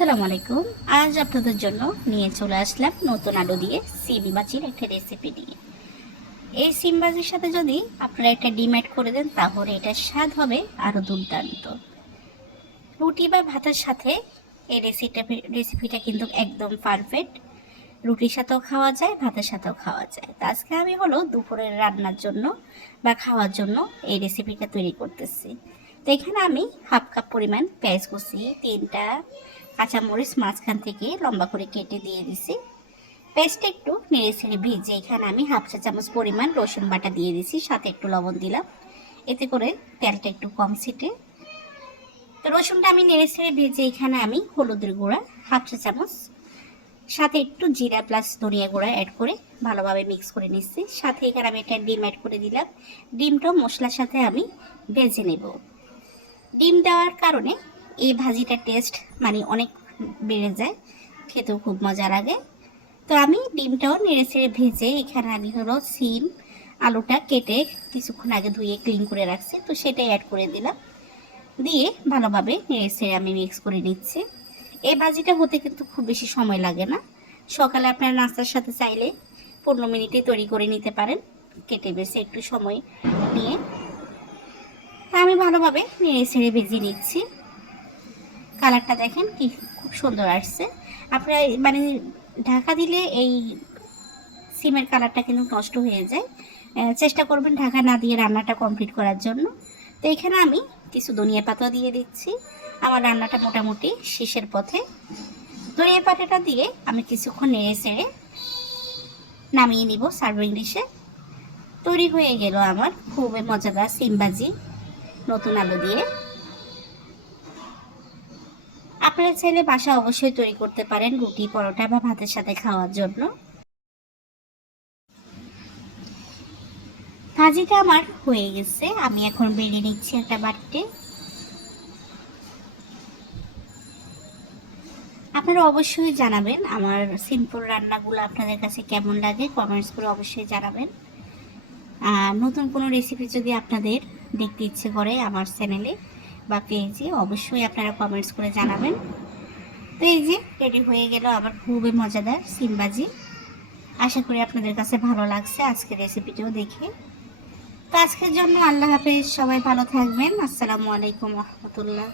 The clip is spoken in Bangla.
আসসালামু আলাইকুম। আজ আপনাদের জন্য নিয়ে চলে আসলাম নতুন আলু দিয়ে সিম বাজির একটা রেসিপি নিয়ে। এই সিম বাজির সাথে যদি আপনারা একটা ডিম অ্যাড করে দেন, তাহলে এটার স্বাদ হবে আরও দুর্দান্ত। রুটি বা ভাতের সাথে এই রেসিপিটা রেসিপিটা কিন্তু একদম পারফেক্ট রুটির সাথেও খাওয়া যায়, ভাতের সাথেও খাওয়া যায়। তো আজকে আমি হলো দুপুরের রান্নার জন্য বা খাওয়ার জন্য এই রেসিপিটা তৈরি করতেছি। তো এখানে আমি হাফ কাপ পরিমাণ পেঁয়াজ কুচি, তিনটা কাঁচামরিচ মাঝখান থেকে লম্বা করে কেটে দিয়ে দিছি। পেস্টটা একটু নেড়ে ছেড়ে ভিজে এখানে আমি হাফ চা চামচ পরিমাণ রসুন বাটা দিয়ে দিছি, সাথে একটু লবণ দিলাম। এতে করে তেলটা একটু কম ছিটে। তো রসুনটা আমি নেড়ে ছেড়ে ভেজে এখানে আমি হলুদের গুঁড়া হাফ চা চামচ, সাথে একটু জিরা প্লাস ধনিয়া গুঁড়া অ্যাড করে ভালোভাবে মিক্স করে নিচ্ছি। সাথে এখানে আমি একটা ডিম অ্যাড করে দিলাম। ডিমটাও মশলার সাথে আমি ভেজে নেব। ডিম দেওয়ার কারণে এই ভাজিটার টেস্ট মানে অনেক বেড়ে যায়। খেতেও খুব মজা লাগে। তো আমি ডিমটাও নেড়ে ছেড়ে ভেজে এখানে আমি হলো সিম, আলুটা কেটে কিছুক্ষণ আগে ধুয়ে ক্লিন করে রাখছি। তো সেটাই অ্যাড করে দিলাম। দিয়ে ভালোভাবে নেড়ে ছেড়ে আমি মিক্স করে নিচ্ছি। এই ভাজিটা হতে কিন্তু খুব বেশি সময় লাগে না। সকালে আপনার নাস্তার সাথে চাইলে পনেরো মিনিটে তৈরি করে নিতে পারেন। কেটে বেছে একটু সময় নিয়ে। তা আমি ভালোভাবে নেড়ে ছেড়ে ভেজে নিচ্ছি। কালারটা দেখেন কি খুব সুন্দর আসছে। আপনারা মানে ঢাকা দিলে এই সিমের কালারটা কিন্তু নষ্ট হয়ে যায়। চেষ্টা করবেন ঢাকা না দিয়ে রান্নাটা কমপ্লিট করার জন্য। তো এখানে আমি কিছু ধনিয়া পাতা দিয়ে দিচ্ছি। আমার রান্নাটা মোটামুটি শেষের পথে। ধনিয়া পাতাটা দিয়ে আমি কিছুক্ষণ নেড়ে ছেড়ে নামিয়ে নিব সার্ভিং ডিশে তৈরি হয়ে গেল আমার খুবই মজাদার সিমবাজি নতুন আলু দিয়ে। আপনারা চাইলে বাসা অবশ্যই তৈরি করতে পারেন রুটি, পরোটা বা ভাতের সাথে খাওয়ার জন্য। ভাজিটা আমার হয়ে গেছে। আমি এখন বেড়ে নিচ্ছি একটা বাটিতে। আপনারা অবশ্যই জানাবেন আমার সিম্পল রান্নাগুলো আপনাদের কাছে কেমন লাগে। কমেন্টস করে অবশ্যই জানাবেন। নতুন কোনো রেসিপি যদি আপনাদের দেখতে ইচ্ছে করে আমার চ্যানেলে বা পেয়েছি, অবশ্যই আপনারা কমেন্টস করে জানাবেন। তো এই যে রেডি হয়ে গেল আবার খুবই মজাদার সিমবাজি। আশা করি আপনাদের কাছে ভালো লাগছে আজকের রেসিপিটিও দেখে। তো আজকের জন্য আল্লাহ হাফেজ, সবাই ভালো থাকবেন। আসসালামু আলাইকুম রহমতুল্লাহ।